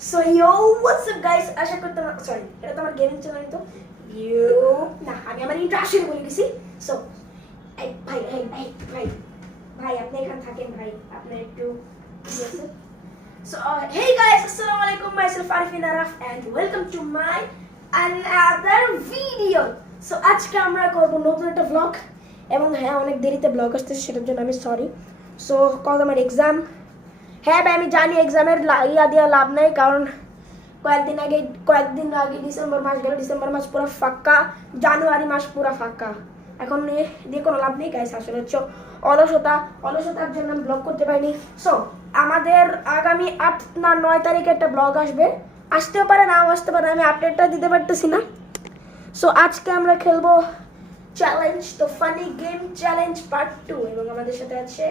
So yo, what's up guys? আশা করি তোমরা sorry, এটা তো আমার গেমিং চ্যানেল তো না আমি আমার ইন্টারেস্ট বলে গেছি। সো ভাই আপনি এখানে থাকেন ভাই, আপনি একটু So hey guys, assalamu alaikum, myself Arifin Araf and welcome to my another video. So আজকে আমরা করব নতুন একটা vlog এবং হ্যাঁ অনেক দেরিতে vlog আসতেছে, সেটার জন্য আমি সরি। সো কজ আমার এক্সাম, হ্যাঁ ভাই আমি জানি এক্সামের ইয়া দিয়া লাভ নাই, কারণ কয়েকদিন আগে ডিসেম্বর মাস গেল, ডিসেম্বর মাস পুরো ফাঁকা, জানুয়ারি মাস পুরো ফাঁকা। এখন দিয়ে কোনো লাভ নেই গাইস, আসলে হচ্ছে অলসতার জন্য আমি ব্লগ করতে পারিনি। সো আমাদের আগামী 8 না 9 তারিখে একটা ব্লগ আসবে, আসতেও পারে নাও আসতে পারে, আমি আপডেটটা দিতে পারতেছি না। সো আজকে আমরা খেলবো চ্যালেঞ্জ, তো ফানি গেম চ্যালেঞ্জ পার্ট 2 এবং আমাদের সাথে আছে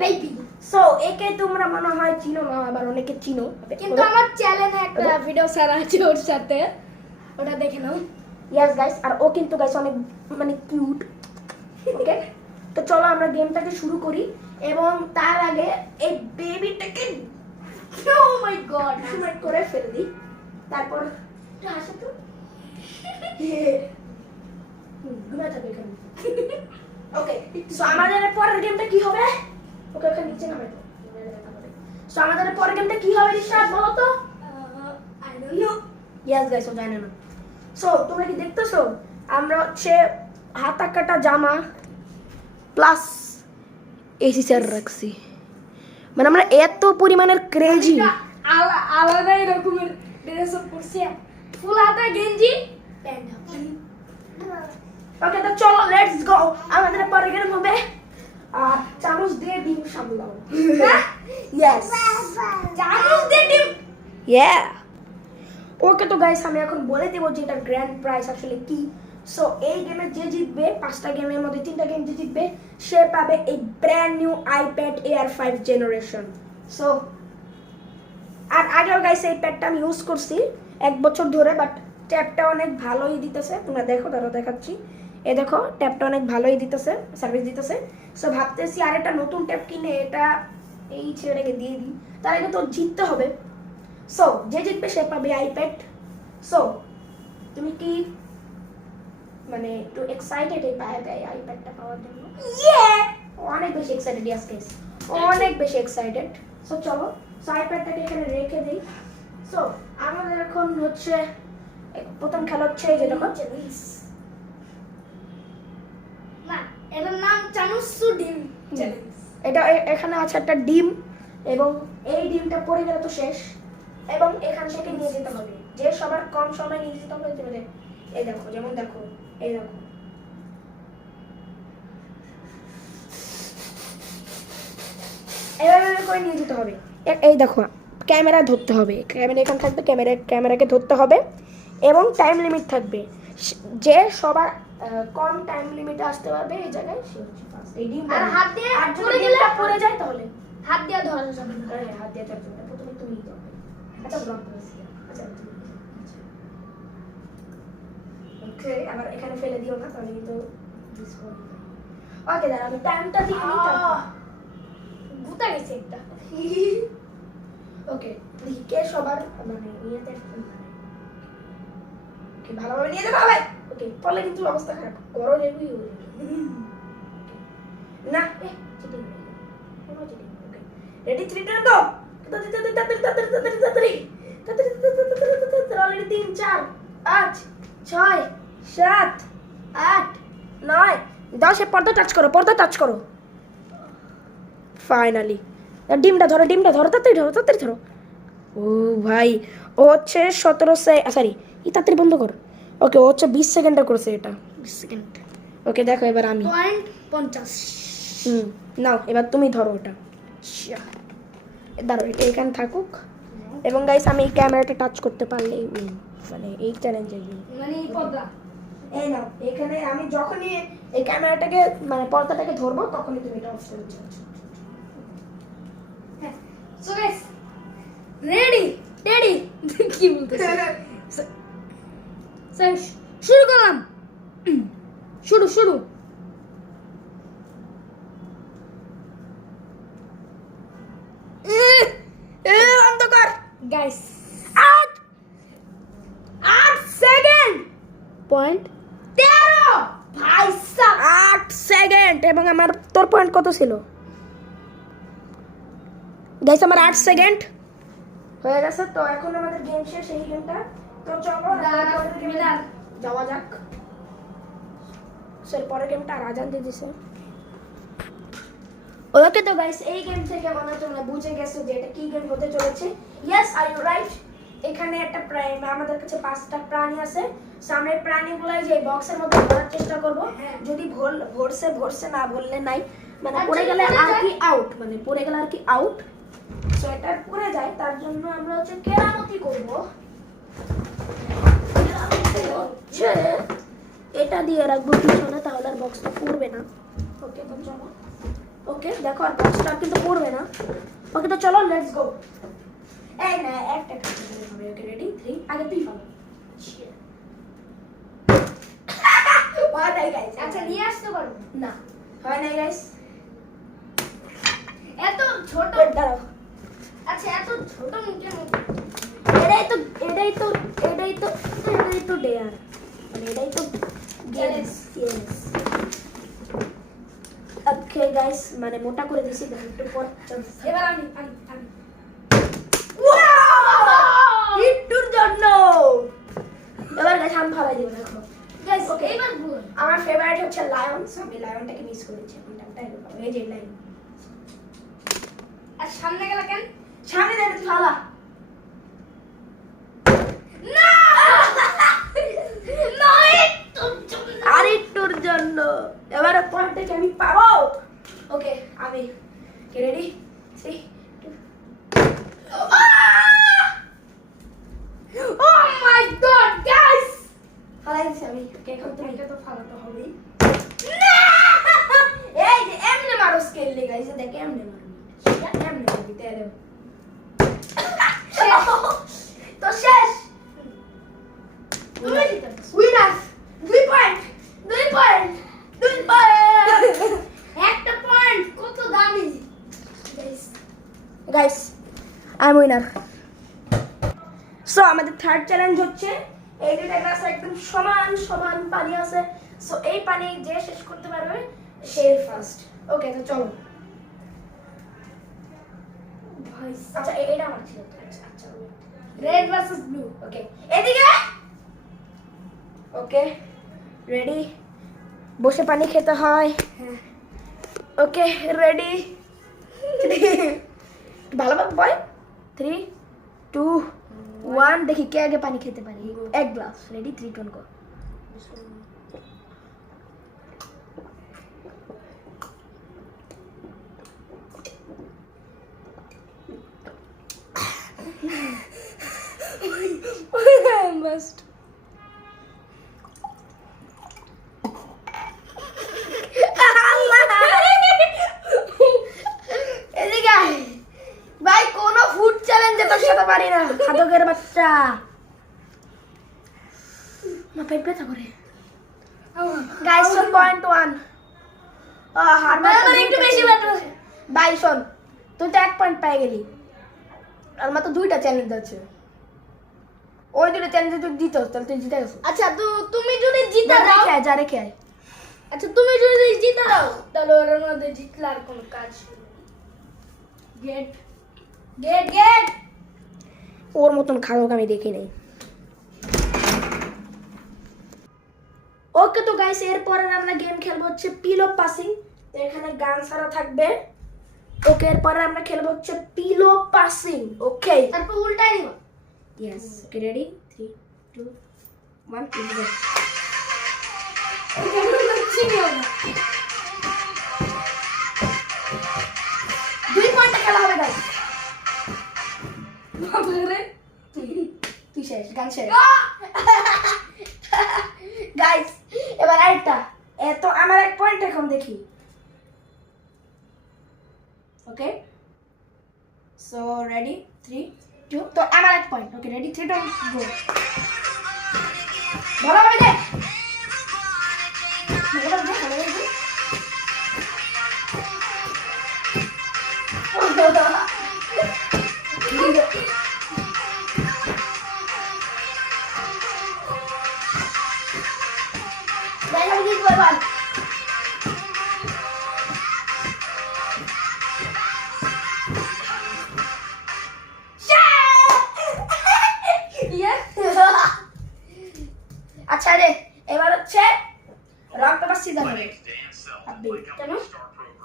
বেবি। সো একে তোমরা মনে হয় চিনো না, আবার অনেকে চিনো, কিন্তু আমার চ্যানেলে একটা ভিডিও ছাড়া আছে ওর সাথে, ওটা দেখে নাও। ইয়েস গাইস, আর ও কিন্তু গাইস অনেক মানে কিউট। ওকে, তো চলো আমরা গেমটাকে শুরু করি এবং তার আগে এই বেবিটাকে ও মাই গড সুমাইট করে ফেলে দিই, তারপর হাসে তো ঘুমা যাবে এখানে। ওকে, সো আমাদের পরের গেমটা কি হবে? ওকে ওখানে নিচে নামে তো। সো আমাদের পরের গেমটা কি হবে রিশাদ বলো তো? I don't know. Yes guys, ও জানে না। সো তোমরা কি দেখতেছো? আমরা হচ্ছে হাতা কাটা জামা প্লাস এসি স্যার রাখছি, মানে আমরা এত পরিমাণের ক্রেজি আলাদা রকমের ড্রেস আপ করছে, ফুল হাতা গেঞ্জি প্যান্ট। ওকে, তো চলো লেটস গো। আমাদের পরে গেম হবে চামচ দিয়ে ডিম সামলাও। ইয়েস, চামচ দিয়ে ডিম। ইয়া ওকে, তো গাইস আমি এখন বলে দেবো যে এটার গ্র্যান্ড প্রাইস আসলে কি। সো এই গেমে যে জিতবে, 5টা গেমের মধ্যে 3টা গেম যে জিতবে সে পাবে এই brand new iPad Air 5 generation. So আর আগেও গাইস এই প্যাডটা আমি ইউজ করছি 1 বছর ধরে, বাট ট্যাবটা অনেক ভালোই দিতেছে। তোমরা দেখো, তারা দেখাচ্ছি, এ দেখো ট্যাবটা অনেক ভালোই দিতেছে, সার্ভিস দিতেছে। সো ভাবতেছি আর একটা নতুন ট্যাব কিনে এটা এই ছেলেটাকে দিয়ে দিই, তার আগে তো জিততে হবে। সো যে জিতবে সে পাবে আইপ্যাড। সো তুমি কি মানে একটু এক্সাইটেড এই আইপ্যাডটা পাওয়ার জন্য? অনেক বেশি এক্সাইটেড, ইয়াস গাইস, অনেক বেশি এক্সাইটেড। সো চলো, সো আইপ্যাডটাকে এখানে রেখে দিই। সো আমাদের এখন হচ্ছে প্রথম খেলা হচ্ছে এই যে দেখো না, এটার নাম চানুসু ডিম চ্যালেঞ্জ। এটা এখানে আছে একটা ডিম এবং এই ডিমটা পড়ে গেলে তো শেষ, এবং এখান থেকে নিয়ে যেতে হবে, যে সবার কম সময় নিয়ে যেতে হবে। এই দেখো, যেমন দেখো, এই দেখো এভাবে করে নিয়ে যেতে হবে। এই দেখো ক্যামেরা ধরতে হবে, ক্যামেরা এখানে থাকবে, ক্যামেরাকে ধরতে হবে এবং টাইম লিমিট থাকবে। যে সবার কম টাইম লিমিটে আসতে পারবে এই জায়গায় সে হচ্ছে ফার্স্ট। এই ডিম আর হাত দিয়ে আর যদি পড়ে গেলে ডিমটা পড়ে যায় তাহলে হাত দিয়ে ধরা যাবে না। হ্যাঁ, হাত দিয়ে ধরতে হবে। প্রথমে তুমি দাও। আচ্ছা ব্লক করেছি। আচ্ছা ওকে, আবার এখানে ফেলে দিও না, তাহলে কিন্তু ডিসকোয়ালিফাই। ওকে, দাঁড়া আমি টাইমটা দিয়ে নিই তারপর। ভূতা গেছে একটা। ওকে, দেখি কে সবার মানে ইয়েতে ওকে ভালোভাবে নিয়ে যাবে হবে। ওকে, পড়লে কিন্তু অবস্থা খারাপ, গরম এগুই হয়ে যাবে না। চিটিং কোনো চিটিং। ওকে রেডি, 3 2 গো। তাড়াতাড়ি অলরেডি 3 4 5 6 7 8 9 10। পর্দা টাচ করো ফাইনালি। ডিমটা ধরো তাড়াতাড়ি ধরো। ও ভাই, ও হচ্ছে 17 সরি এই তাড়াতাড়ি বন্ধ কর। ওকে, ও হচ্ছে 20 সেকেন্ডে করছে এটা, 20 সেকেন্ড। ওকে দেখো এবার আমি 50 নাও, এবার তুমি ধরো ওটা। দাঁড়ো, এটা এখানে থাকুক। এবং গাইস আমি এই ক্যামেরাটা টাচ করতে পারলেই মানে এই চ্যালেঞ্জে মানে পর্দা। এই নাও, এখানে আমি যখনই এই ক্যামেরাটাকে মানে পর্দাটাকে ধরবো তখনই তুমি এটা অফ করে দিও। সো গাইস রেডি কি বলতেছ? শুরু করলাম। শুরু গাইস 8 সেকেন্ড পয়েন্ট 13 ভাই সাব 8 সেকেন্ড এবং আমার তোর পয়েন্ট কত ছিল গাইস আমার 8 সেকেন্ড হয়ে গেছে তো এখন আমাদের গেম শেষ এই গেমটা তো চলো মিলার যাওয়া যাক স্যার পরের গেমটা রাজান দিয়ে দিছে ওকে তো গাইস এই গেম থেকে মনে হয় তোমরা বুঝে গেছো যে এটা কি গেম হতে চলেছে ইয়েস আর ইউ রাইট এখানে একটা আমাদের কাছে 5টা প্রাণী আছে সামনের প্রাণীগুলাই যে বক্সের মধ্যে ভরার চেষ্টা করব যদি ভরসে না ভরলে নাই মানে পড়ে গেলে আর কি আউট মানে পড়ে গেলে আর কি আউট সো এটা পড়ে যায় তার জন্য আমরা হচ্ছে কেরামতি করব হচ্ছে এটা দিয়ে রাখবো পিছনে তাহলে আর বক্সটা পড়বে না ওকে তো চলো ওকে দেখো আর বক্সটা কিন্তু পড়বে না ওকে তো চলো লেটস গো এই না একটা কাছে হবে ওকে রেডি 3 আগে তুই পাবো হয় নাই গাইস আচ্ছা নিয়ে আসতে পারবো না হয় নাই গাইস এত ছোট দাঁড়াও আচ্ছা এত ছোট মুখের মধ্যে এটাই তো ডেয়ার মানে এটাই তো Yes. ইয়েস ওকে গাইস মানে মোটা করে দিছি একটু পর এবার আমি হিটুর জন্য এবার গাইস আমি ভালো দিব দেখো গাইস Okay. এবার ভুল আমার ফেভারিট হচ্ছে লায়ন আমি লায়নটাকে মিস করেছি কোনটাই এই যে লায়ন আর সামনে গেল কেন সামনে দেন ফালা না নয় আর একটুর জন্য এবারে পয়েন্টটাকে আমি পাবো ওকে আমি রেডি 3 ও মাই গড গাইস ফালাইছি আমি ওকে এখন তুমি এটা তো ফালাতে হবে না এই যে এমনে মারো স্কেল লে গাইস দেখে এমনে মারো সেটা এমনে মারবি তেরে তো শেষ তুমি জিতে উইনার 2 পয়েন্ট একটা পয়েন্ট কত দামি guys guys I am winner so আমাদের থার্ড চ্যালেঞ্জ হচ্ছে এই দুইটা গ্লাস একদম সমান পানি আছে সো এই পানি যে শেষ করতে পারবে সে ফার্স্ট ওকে তো চলো ভাই আচ্ছা এটা আমার ছিল তো আচ্ছা রেড ভার্সেস ব্লু ওকে এদিকে ওকে রেডি বসে পানি খেতে হয় হ্যাঁ ওকে রেডি ভালোভাবে বয় 3 2 1 দেখি কে আগে পানি খেতে পারি এক গ্লাস রেডি 3 2 গো must এদিকে আয়। ভাই কোন ফুড চ্যালেঞ্জে তোর সাথে পারি না খাদকের বাচ্চা না পেট ব্যথা করে গাইস 1.1 আমার একটু বেশি ব্যথা ভাই শোন তুই তো 1 পয়েন্ট পেয়ে গেলি আর মাত্র 2টা চ্যালেঞ্জ আছে ওই 2টা চ্যালেঞ্জ তুই জিতো তাহলে তুই জিতে গেছিস আচ্ছা তো তুমি যদি জিতে দাও যা রেখে আয় আচ্ছা তুমি যদি জিতে দাও তাহলে ওর মধ্যে জিতলে আর কোনো কাজ গেট গেট গেট ওর মতন খাদক আমি দেখি নাই ওকে তো গাইস এরপরে আমরা গেম খেলবো হচ্ছে পিলো পাসিং তো এখানে গান ছাড়া থাকবে ওকে এরপরে আমরা খেলবো হচ্ছে পিলো পাসিং ওকে তারপর উল্টাই দিব ইয়েস ওকে রেডি 3 2 1 গো চিনিও না 2 পয়েন্টে খেলা হবে গাইস বাবারে তুই শেষ গান শেষ গাইস এবার আরেকটা এত আমার 1 পয়েন্ট এখন দেখি ওকে সো রেডি 3 2 তো আমার 1 পয়েন্ট ওকে রেডি 3 2 গো ভালো হবে দে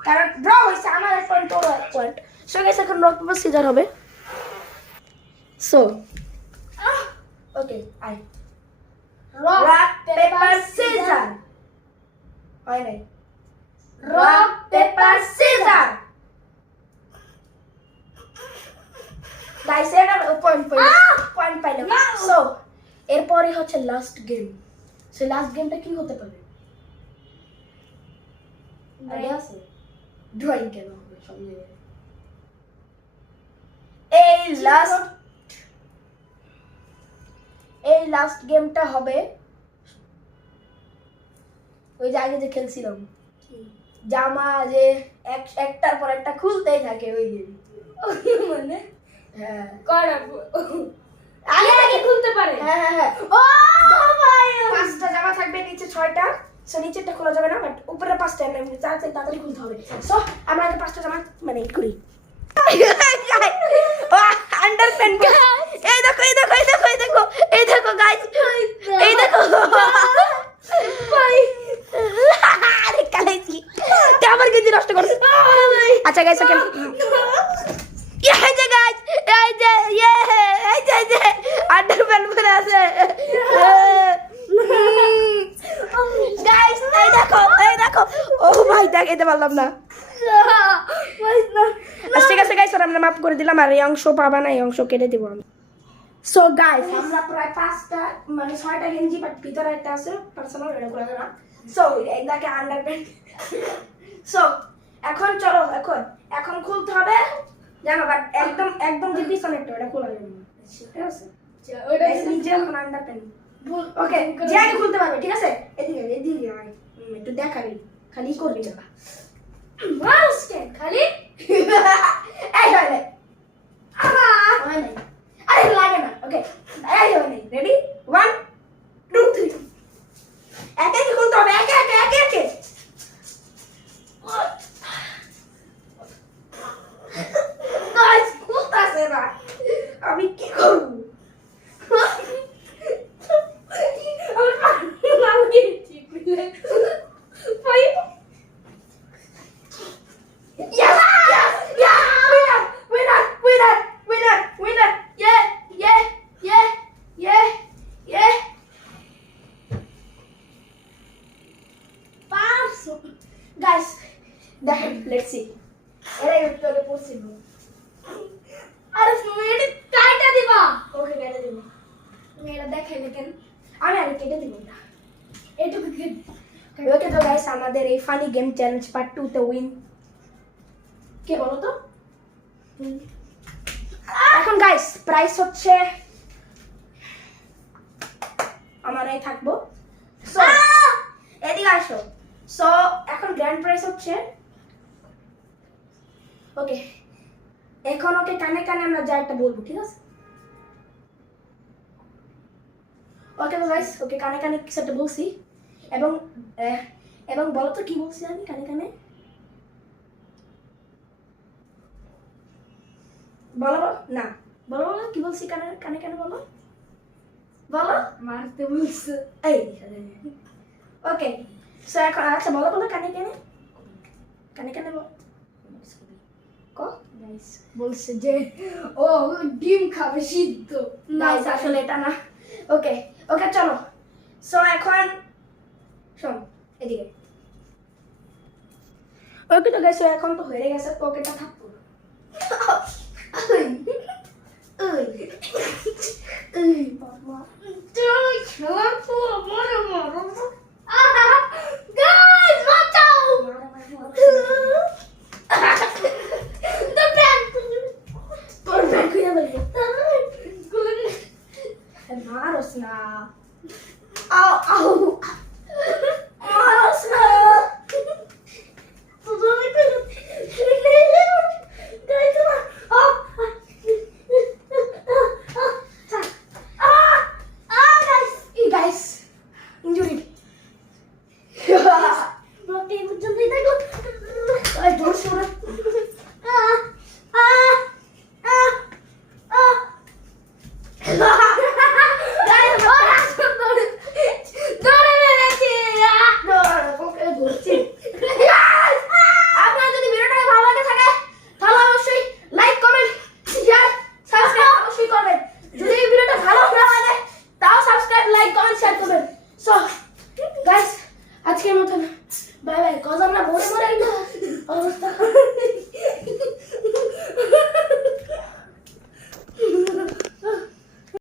কারণ ড্র হয়েছে আমার 1 পয়েন্ট তোর 1 পয়েন্ট। সো গাইস এখন রক পেপার সিজার হবে। So okay I rock paper scissor হয় নাই রক পেপার সিজার গাইস এর পয়েন্ট পাইলাম। সো এরপরই হচ্ছে লাস্ট গেম। সো লাস্ট গেমটা কি হতে পারে আইডিয়া আছে? ড্রয়িং কেন হবে সব জায়গায়? এই লাস্ট গেমটা হবে ওই যে আগে যে খেলছিলাম জামা যে একটার পর একটা খুলতেই থাকে ওই গেম। মানে হ্যাঁ আগে খুলতে পারে। হ্যাঁ ও ভাই 5টা জামা থাকবে, নিচে 6টা। সো নিচেরটা খোলা যাবে না, বাট উপরে 5টা তাড়াতাড়ি খুলতে হবে। সো আমরা আগে 5টা জামা মানে করি। আন্ডারপ্যান্ট এই দেখো এই দেখো এই দেখো এই দেখো এই দেখো গাইস এই দেখো ভাই আরে কালাইছি তে আমার গেঞ্জি নষ্ট করছে। আচ্ছা গাইস ওকে এই যে গাইস এই যে আন্ডারপ্যান্ট পরে আছে গাইস এই দেখো ও ভাই দেখাইতে পারলাম না। ঠিক আছে গাইস আমরা মাফ করে দিলাম, আর এই অংশ পাবা না, এই অংশ কেটে দিব আমি। সো গাইস আমরা প্রায় 5টা মানে 6টা গেঞ্জি, বাট ভিতরে একটা আছে পার্সোনাল, এটা করে না। সো এটাকে আন্ডারপ্যান্ট। সো এখন চলো এখন খুলতে হবে জানো, বাট একদম যে পিছনে একটা ওটা খোলা যাবে না, ঠিক আছে? ওটা নিচে এখন আন্ডারপ্যান্ট। ওকে যে আগে খুলতে পারবে, ঠিক আছে? এদিকে আয়, একটু দেখাবি, খালি করবি না মাউস কেন খালি এই হয় নাই হয় নাই, আরে লাগে না। ওকে এই হয় নাই, রেডি 1 2 3 একে একে খুলতে হবে, একে একে গাইস খুলতাছে না, আমি কি করব? Guys, let's see. এরাই উত্তরে পড়ছিল। আরে তুমি এটা কাইটা দিবা। ওকে কেটে দিব। তুমি এটা দেখাইলে কেন? আমি আগে কেটে দিব না। এটুকু কি ওকে তো গাইস আমাদের এই ফানি গেম চ্যালেঞ্জ পার্ট 2 তে উইন কে বলো তো? এখন গাইস প্রাইস হচ্ছে আমার এই থাকবো। সো এদিকে আসো। সো এখন গ্র্যান্ড প্রাইস হচ্ছে ওকে এখন ওকে কানে কানে আমরা যা একটা বলবো, ঠিক আছে? ওকে তো গাইস ওকে কানে কানে কিছু একটা বলছি, এবং বলো তো কি বলছি আমি কানে কানে? বলো না বলো কি বলছি কানে কানে কানে বলো বলো। মারতে বলছে। এই ওকে সো এখন আচ্ছা বলো কানে কানে কানে কানে বলো গাইস বলছে যে ও ডিম খাবে সিদ্ধ। গাইস আসলে এটা না। ওকে ওকে চলো। সো এখন শোন এদিকে। ওকে তো গাইস এখন তো হয়ে গেছে, তো ওকেটা থাকবো। তুই খেলার পর মনে মরো